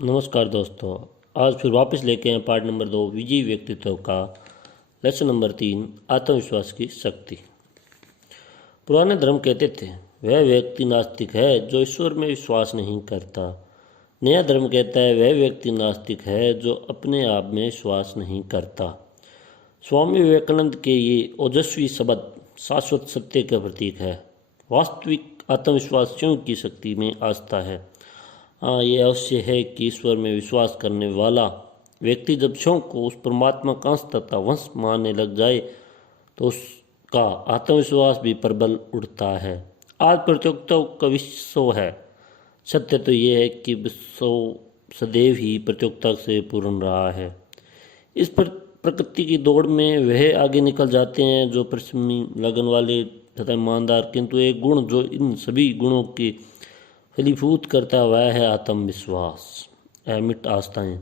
नमस्कार दोस्तों। आज फिर वापस लेके हैं पार्ट नंबर 2 विजयी व्यक्तित्व का लेसन नंबर 3 आत्मविश्वास की शक्ति। पुराने धर्म कहते थे वह व्यक्ति नास्तिक है जो ईश्वर में विश्वास नहीं करता। नया धर्म कहता है वह व्यक्ति नास्तिक है जो अपने आप में विश्वास नहीं करता। स्वामी विवेकानंद के ये ओजस्वी शब्द शाश्वत सत्य का प्रतीक है। वास्तविक आत्मविश्वास स्वयं की शक्ति में आस्था है। ये अवश्य है कि ईश्वर में विश्वास करने वाला व्यक्ति जब स्वयं को उस परमात्मा का अंश तथा वंश मानने लग जाए तो उसका आत्मविश्वास भी प्रबल उठता है। आज प्रतियोगिताओं का विश्व है। सत्य तो ये है कि विश्व सदैव ही प्रतियोगिता से पूर्ण रहा है। इस प्रकृति की दौड़ में वह आगे निकल जाते हैं जो परिश्रमी, लगन वाले तथा ईमानदार, किंतु एक गुण जो इन सभी गुणों की फलीभूत करता वह है आत्मविश्वास। अमिट आस्थाएं।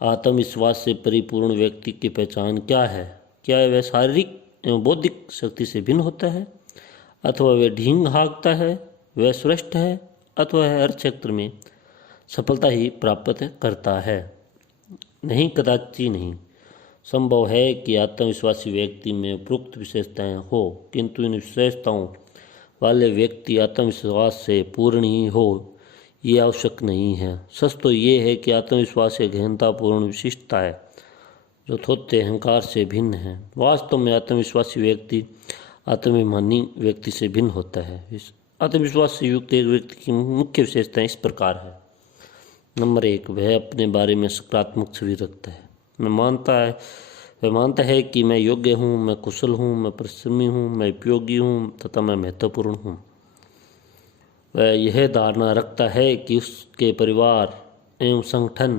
आत्मविश्वास से परिपूर्ण व्यक्ति की पहचान क्या है? क्या वह शारीरिक एवं बौद्धिक शक्ति से भिन्न होता है, अथवा वह ढींग हाँकता है, वह श्रेष्ठ है, अथवा वह हर क्षेत्र में सफलता ही प्राप्त करता है? नहीं, कदाचित नहीं। संभव है कि आत्मविश्वासी व्यक्ति में उपरोक्त विशेषताएं हो, किंतु इन विशेषताओं वाले व्यक्ति आत्मविश्वास से पूर्ण ही हो ये आवश्यक नहीं है। सच तो ये है कि आत्मविश्वास एक गहनतापूर्ण विशिष्टता है जो थोथे अहंकार से भिन्न है। वास्तव में आत्मविश्वासी व्यक्ति आत्माभिमानी व्यक्ति से भिन्न होता है। आत्मविश्वास से युक्त एक व्यक्ति की मुख्य विशेषताएं इस प्रकार है। नंबर 1, वह अपने बारे में सकारात्मक छवि रखता है। वह मानता है कि मैं योग्य हूँ, मैं कुशल हूँ, मैं परिश्रमी हूँ, मैं उपयोगी हूँ तथा मैं महत्वपूर्ण हूँ। वह यह धारणा रखता है कि उसके परिवार एवं संगठन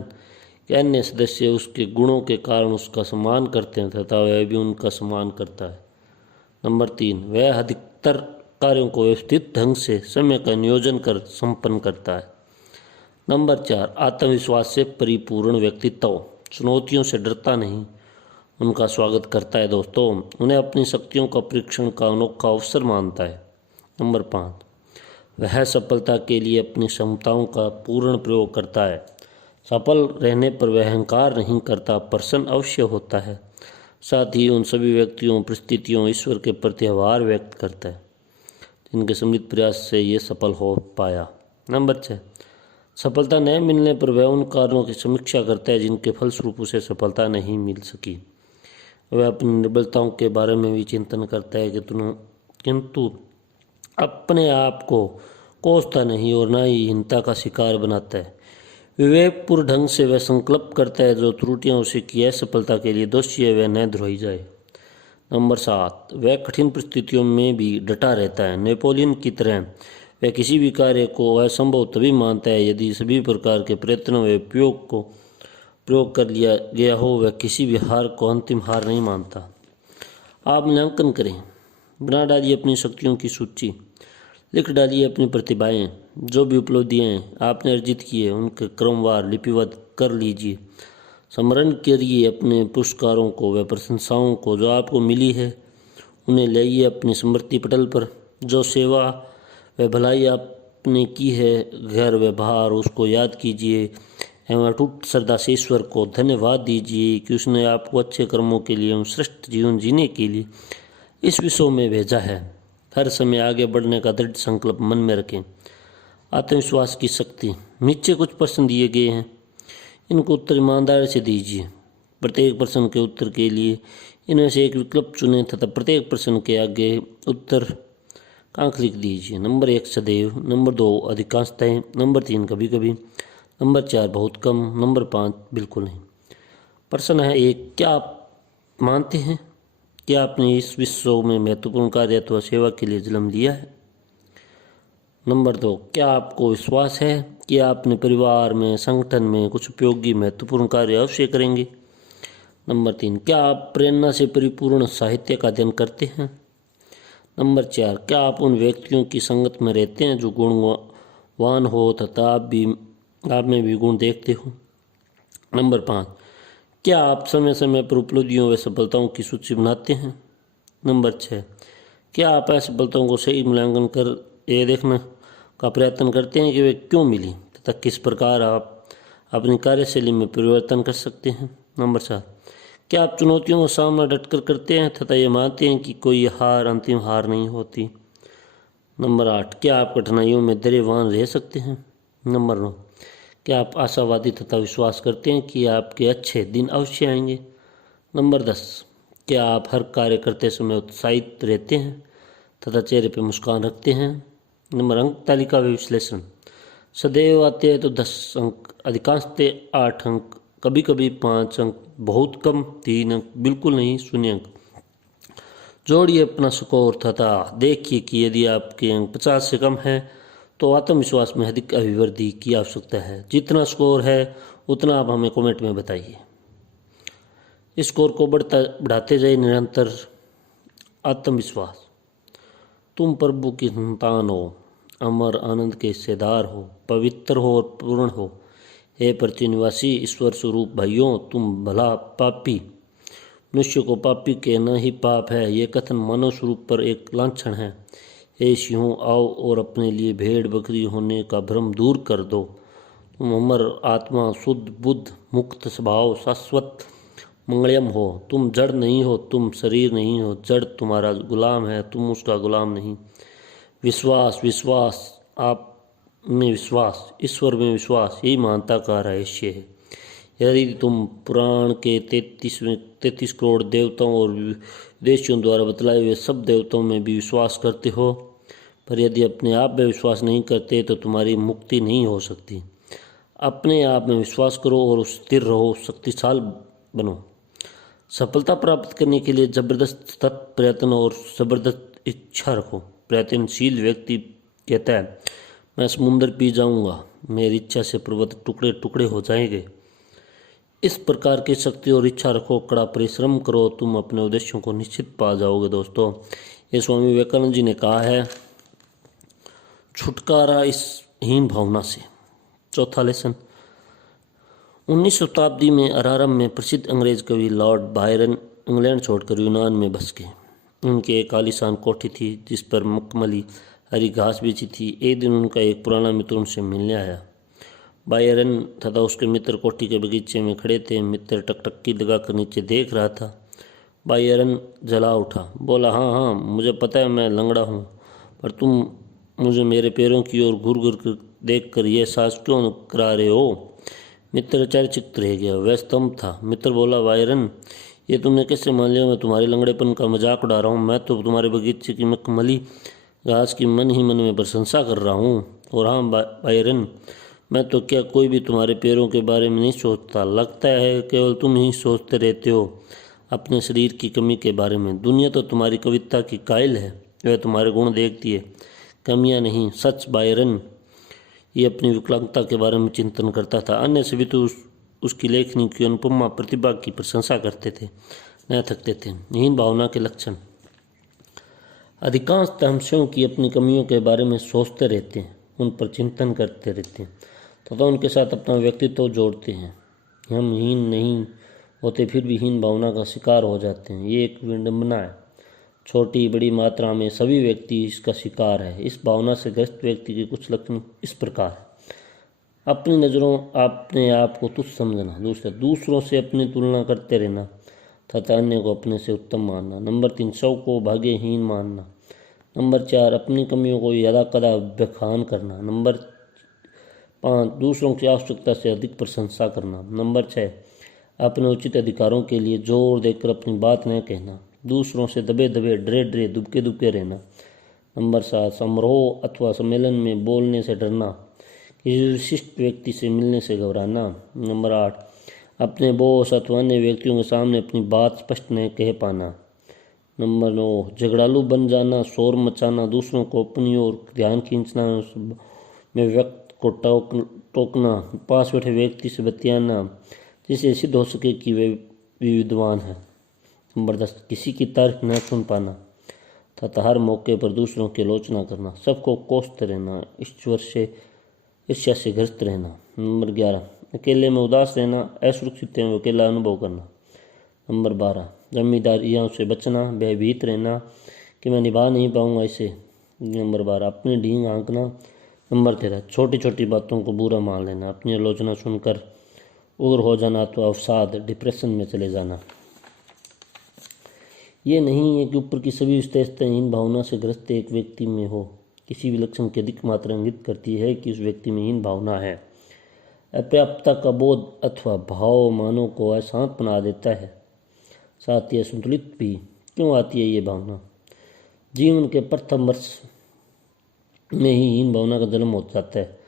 के अन्य सदस्य उसके गुणों के कारण उसका सम्मान करते हैं तथा वह भी उनका सम्मान करता है। नंबर 3, वह अधिकतर कार्यों को व्यवस्थित ढंग से समय का नियोजन कर संपन्न करता है। नंबर 4, आत्मविश्वास से परिपूर्ण व्यक्तित्व चुनौतियों से डरता नहीं, उनका स्वागत करता है। दोस्तों, उन्हें अपनी शक्तियों का परीक्षण का अनोखा अवसर मानता है। नंबर 5, वह सफलता के लिए अपनी क्षमताओं का पूर्ण प्रयोग करता है। सफल रहने पर वह अहंकार नहीं करता, प्रसन्न अवश्य होता है। साथ ही उन सभी व्यक्तियों, परिस्थितियों, ईश्वर के प्रति आभार व्यक्त करता है जिनके सम्मिलित प्रयास से ये सफल हो पाया। नंबर 6, सफलता न मिलने पर वह उन कारणों की समीक्षा करता है जिनके फलस्वरूप उसे सफलता नहीं मिल सकी। वह अपनी निर्बलताओं के बारे में भी चिंतन करता है किंतु अपने आप को कोसता नहीं और न ही हीनता का शिकार बनाता है। विवेकपूर्ण ढंग से वह संकल्प करता है जो त्रुटियां उसे की असफलता के लिए दोषी है वह न दोहराई जाए। नंबर 7, वह कठिन परिस्थितियों में भी डटा रहता है। नेपोलियन की तरह वह किसी भी कार्य को असंभव तभी मानता है यदि सभी प्रकार के प्रयत्नों व प्रयोग कर लिया गया हो। वह किसी भी हार को अंतिम हार नहीं मानता। आप मूल्यांकन करें। बना डालिए अपनी शक्तियों की सूची। लिख डालिए अपनी प्रतिभाएं। जो भी उपलब्धियां आपने अर्जित की है उनके क्रमवार लिपिबद्ध कर लीजिए। स्मरण करिए अपने पुरस्कारों को व प्रशंसाओं को जो आपको मिली है। उन्हें लाइए अपनी स्मृति पटल पर। जो सेवा व भलाई आपने की है घर व बाहर उसको याद कीजिए एवं अटूट श्रद्धा से ईश्वर को धन्यवाद दीजिए कि उसने आपको अच्छे कर्मों के लिए एवं श्रेष्ठ जीवन जीने के लिए इस विश्व में भेजा है। हर समय आगे बढ़ने का दृढ़ संकल्प मन में रखें। आत्मविश्वास की शक्ति। नीचे कुछ प्रश्न दिए गए हैं, इनको उत्तर ईमानदारी से दीजिए। प्रत्येक प्रश्न के उत्तर के लिए इनमें से एक विकल्प चुनें तथा प्रत्येक प्रश्न के आगे उत्तर आंक लिख दीजिए। नंबर 1, सदैव। नंबर 2, अधिकांशतः। नंबर 3, कभी कभी। नंबर 4, बहुत कम। नंबर 5, बिल्कुल नहीं। प्रश्न है 1, क्या आप मानते हैं कि आपने इस विश्व में महत्वपूर्ण कार्य अथवा सेवा के लिए जन्म लिया है? नंबर 2, क्या आपको विश्वास है कि आप अपने परिवार में, संगठन में कुछ उपयोगी महत्वपूर्ण कार्य अवश्य करेंगे? नंबर 3, क्या आप प्रेरणा से परिपूर्ण साहित्य का अध्ययन करते हैं? नंबर 4, क्या आप उन व्यक्तियों की संगत में रहते हैं जो गुणवान हो तथा आप में भी गुण देखते हो? नंबर 5, क्या आप समय समय पर उपलब्धियों व सफलताओं की सूची बनाते हैं? नंबर 6, क्या आप असफलताओं को सही मूल्यांकन कर ये देखने का प्रयत्न करते हैं कि वे क्यों मिली तथा किस प्रकार आप अपनी कार्यशैली में परिवर्तन कर सकते हैं। नंबर 7, क्या आप चुनौतियों का सामना डटकर करते हैं तथा ये मानते हैं कि कोई हार अंतिम हार नहीं होती। नंबर 8, क्या आप कठिनाइयों में धैर्यवान रह सकते हैं। नंबर 9, क्या आप आशावादी तथा विश्वास करते हैं कि आपके अच्छे दिन अवश्य आएंगे। नंबर 10, क्या आप हर कार्य करते समय उत्साहित रहते हैं तथा चेहरे पर मुस्कान रखते हैं। नंबर अंक तालिका व विश्लेषण, सदैव आते हैं तो 10 अंक, अधिकांशतः 8 अंक, कभी कभी 5 अंक, बहुत कम 3 अंक, बिल्कुल नहीं 0 अंक। जोड़िए अपना स्कोर तथा देखिए कि यदि आपके अंक 50 से कम है तो आत्मविश्वास में अधिक अभिवृद्धि की आवश्यकता है। जितना स्कोर है उतना आप हमें कमेंट में बताइए। इस स्कोर को बढ़ाते जाइए निरंतर। आत्मविश्वास, तुम प्रभु की संतान हो, अमर आनंद के हिस्सेदार हो, पवित्र हो और पूर्ण हो। हे पृथ्वी निवासी ईश्वर स्वरूप भाइयों, तुम भला पापी मनुष्य को पापी कहना ही पाप है। ये कथन मानव स्वरूप पर एक लांछन है। हे सिंहों, आओ और अपने लिए भेड़ बकरी होने का भ्रम दूर कर दो। तुम अमर आत्मा, शुद्ध बुद्ध, मुक्त स्वभाव, शाश्वत मंगलम हो। तुम जड़ नहीं हो, तुम शरीर नहीं हो। जड़ तुम्हारा गुलाम है, तुम उसका गुलाम नहीं। विश्वास, विश्वास, आप में विश्वास, ईश्वर में विश्वास, यही मानता का रहस्य है। यदि तुम पुराण के 33 करोड़ देवताओं और विदेशियों द्वारा बतलाए हुए सब देवताओं में भी विश्वास करते हो, पर यदि अपने आप में विश्वास नहीं करते तो तुम्हारी मुक्ति नहीं हो सकती। अपने आप में विश्वास करो और स्थिर रहो, शक्तिशाली बनो। सफलता प्राप्त करने के लिए जबरदस्त सतत प्रयत्न और जबरदस्त इच्छा रखो। प्रयत्नशील व्यक्ति कहता है, मैं समुद्र पी जाऊंगा, मेरी इच्छा से पर्वत टुकड़े टुकड़े हो जाएंगे। इस प्रकार की शक्ति और इच्छा रखो, कड़ा परिश्रम करो, तुम अपने उद्देश्यों को निश्चित पा जाओगे। दोस्तों, ये स्वामी विवेकानंद जी ने कहा है। छुटकारा इस हीन भावना से। चौथा लेसन, 19वीं शताब्दी में आरंभ में प्रसिद्ध अंग्रेज कवि लॉर्ड बायरन इंग्लैंड छोड़कर यूनान में बस गए। उनकी एक आलीशान कोठी थी जिस पर मखमली हरी घास बिछी थी। एक दिन उनका एक पुराना मित्र उनसे मिलने आया। बायरन तथा उसके मित्र कोठी के बगीचे में खड़े थे। मित्र टकटकी लगाकर नीचे देख रहा था। बायरन जला उठा, बोला, हाँ हाँ, मुझे पता है मैं लंगड़ा हूँ, पर तुम मुझे मेरे पैरों की ओर घूर घूर कर देख कर यह साहस क्यों करा रहे हो। मित्र आश्चर्यचकित रह गया, वह स्तंभ था। मित्र बोला, बायरन, ये तुमने कैसे मान लिया? मैं तुम्हारे लंगड़ेपन का मजाक उड़ा रहा हूँ। मैं तो तुम्हारे बगीचे की मखमली घास की मन ही मन में प्रशंसा कर रहा हूँ। और हाँ बायरन, मैं तो क्या कोई भी तुम्हारे पैरों के बारे में नहीं सोचता। लगता है केवल तुम ही सोचते रहते हो अपने शरीर की कमी के बारे में। दुनिया तो तुम्हारी कविता की कायल है, वह तुम्हारे गुण देखती है, कमियां नहीं। सच बायरन ये अपनी विकलांगता के बारे में चिंतन करता था। अन्य सभी तो उसकी लेखनी की अनुपमा प्रतिभा की प्रशंसा करते थे, न थकते थे। हीन भावना के लक्षण, अधिकांश हम की अपनी कमियों के बारे में सोचते रहते हैं, उन पर चिंतन करते रहते हैं तथा उनके साथ अपना व्यक्तित्व जोड़ते हैं। हम हीन नहीं होते फिर भी हीन भावना का शिकार हो जाते हैं। ये एक विडंबना है। छोटी बड़ी मात्रा में सभी व्यक्ति इसका शिकार है। इस भावना से ग्रस्त व्यक्ति के कुछ लक्षण इस प्रकार है। अपनी नज़रों अपने आप को तुच्छ समझना। दूसरों से अपनी तुलना करते रहना तथा अन्य को अपने से उत्तम मानना। नंबर 3, सब को भाग्यहीन मानना। नंबर 4, अपनी कमियों को यदा कदा बखान करना। नंबर 5, दूसरों की आवश्यकता से अधिक प्रशंसा करना। नंबर 6, अपने उचित अधिकारों के लिए जोर देकर अपनी बात न कहना। दूसरों से दबे दबे डरे डरे दुबके दुबके रहना। नंबर 7, समारोह अथवा सम्मेलन में बोलने से डरना, किसी विशिष्ट व्यक्ति से मिलने से घबराना। नंबर 8, अपने बॉस अथवा अन्य व्यक्तियों के सामने अपनी बात स्पष्ट न कह पाना। नंबर 9, झगड़ालू बन जाना, शोर मचाना, दूसरों को अपनी ओर ध्यान खींचना, में व्यक्ति को टोकना, पास बैठे व्यक्ति से बतियाना जिससे सिद्ध हो सके कि वे विद्वान है। नंबर 10, किसी की तारीफ न सुन पाना तथा हर मौके पर दूसरों की आलोचना करना, सबको कोसते रहना, ईर्ष्या से ग्रस्त रहना। नंबर 11, अकेले में उदास रहना, असुरक्षित एवं अकेला अनुभव करना। नंबर 12, जिम्मेदारियों से बचना, भयभीत रहना कि मैं निभा नहीं पाऊंगा इसे। नंबर 12, अपनी ढींग हाँकना। नंबर 13, छोटी छोटी बातों को बुरा मान लेना, अपनी आलोचना सुनकर उग्र हो जाना अथवा अवसाद डिप्रेशन में चले जाना। ये नहीं है कि ऊपर की सभी विशेषताएं हीन भावना से ग्रस्त एक व्यक्ति में हो। किसी भी लक्षण की अधिक मात्रा इंगित करती है कि उस व्यक्ति में हीन भावना है। अपर्याप्तता का बोध अथवा भाव मानव को अशांत बना देता है। साथ ही असंतुलित भी क्यों आती है ये भावना? जीवन के प्रथम वर्ष में ही हीन भावना का जन्म हो जाता है।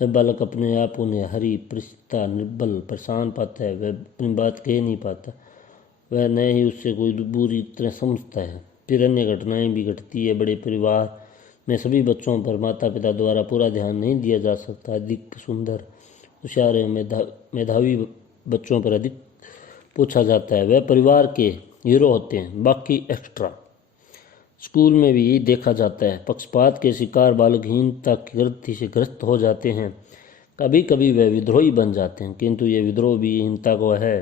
जब बालक अपने आप उन्हें हरी परिस्थिति निर्बल परेशान पाता है, वह अपनी बात कह नहीं पाता, वह न ही उससे कोई बुरी तरह समझता है। फिर अन्य घटनाएं भी घटती है। बड़े परिवार में सभी बच्चों पर माता पिता द्वारा पूरा ध्यान नहीं दिया जा सकता। अधिक सुंदर, होशियार एवं मेधावी बच्चों पर अधिक पूछा जाता है। वह परिवार के हीरो होते हैं, बाकी एक्स्ट्रा। स्कूल में भी यही देखा जाता है। पक्षपात के शिकार बालक हीनता की ग्रंथि से ग्रस्त हो जाते हैं। कभी कभी वह विद्रोही बन जाते हैं, किंतु ये विद्रोह भी हीनता को है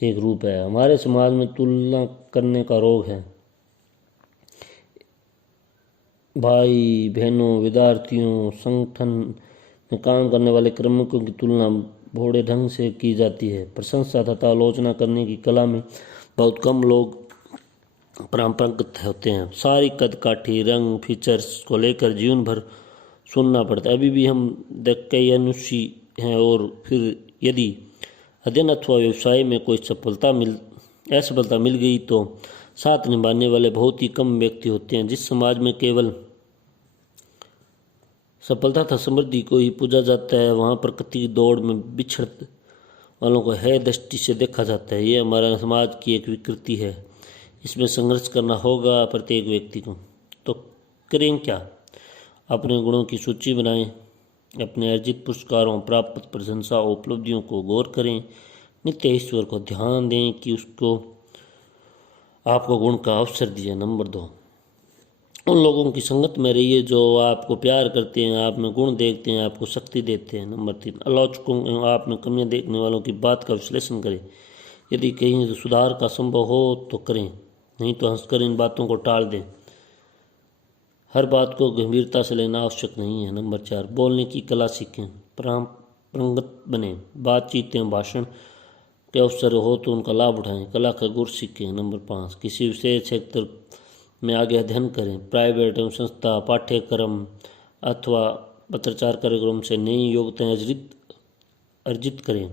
एक रूप है। हमारे समाज में तुलना करने का रोग है। भाई बहनों, विद्यार्थियों, संगठन में काम करने वाले कार्मिकों की तुलना भोड़े ढंग से की जाती है। प्रशंसा तथा आलोचना करने की कला में बहुत कम लोग परंपरागत होते हैं। सारी कदकाठी, रंग, फीचर्स को लेकर जीवन भर सुनना पड़ता है। अभी भी हम दक्कयानुषी हैं, और फिर यदि अध्ययन अथवा व्यवसाय में कोई असफलता मिल गई तो साथ निभाने वाले बहुत ही कम व्यक्ति होते हैं। जिस समाज में केवल सफलता तथा समृद्धि को ही पूजा जाता है, वहाँ प्रकृति की दौड़ में बिछड़ वालों को है दृष्टि से देखा जाता है। ये हमारा समाज की एक विकृति है। इसमें संघर्ष करना होगा प्रत्येक व्यक्ति को। तो करें क्या? अपने गुणों की सूची बनाएं, अपने अर्जित पुरस्कारों, प्राप्त प्रशंसा और उपलब्धियों को गौर करें। नित्य ईश्वर को ध्यान दें कि उसको आपको गुण का अवसर दिया। नंबर 2, उन लोगों की संगत में रहिए जो आपको प्यार करते हैं, आप में गुण देखते हैं, आपको शक्ति देते हैं। नंबर 3, आलोचकों एवं आप में कमियां देखने वालों की बात का विश्लेषण करें। यदि कहीं सुधार का संभव हो तो करें, नहीं तो हंसकर इन बातों को टाल दें। हर बात को गंभीरता से लेना आवश्यक नहीं है। नंबर 4, बोलने की कला सीखें, पारंगत बने। बातचीत एवं भाषण के अवसर हो तो उनका लाभ उठाएं, कला का गुर सीखें। नंबर 5, किसी विशेष क्षेत्र में आगे अध्ययन करें। प्राइवेट एवं संस्था पाठ्यक्रम अथवा पत्राचार कार्यक्रम से नई योग्यताएं अर्जित करें।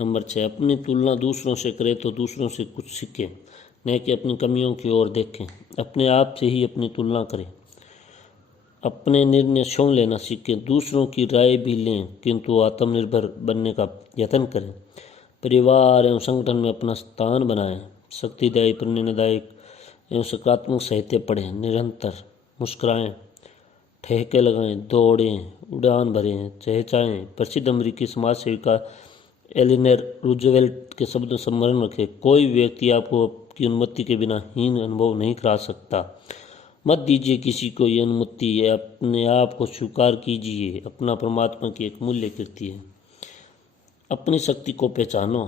नंबर 6, अपनी तुलना दूसरों से करें तो दूसरों से कुछ सीखें, न कि अपनी कमियों की ओर देखें। अपने आप से ही अपनी तुलना करें। अपने निर्णय स्वयं लेना सीखें। दूसरों की राय भी लें, किंतु आत्मनिर्भर बनने का यत्न करें। परिवार एवं संगठन में अपना स्थान बनाएं। शक्तिदायी, प्रेरणादायक एवं सकारात्मक साहित्य पढ़ें। निरंतर मुस्कुराएं, ठेके लगाएं, दौड़ें, उड़ान भरें, चहचहाएं। प्रसिद्ध अमेरिकी समाज सेविका एलिनोर रूजवेल्ट के शब्दों स्मरण रखें, कोई व्यक्ति आपको की अनुमति के बिना हीन अनुभव नहीं करा सकता। मत दीजिए किसी को ये अनुमति, अपने आप को स्वीकार कीजिए। अपना परमात्मा की एक मूल्य कृति है। अपनी शक्ति को पहचानो,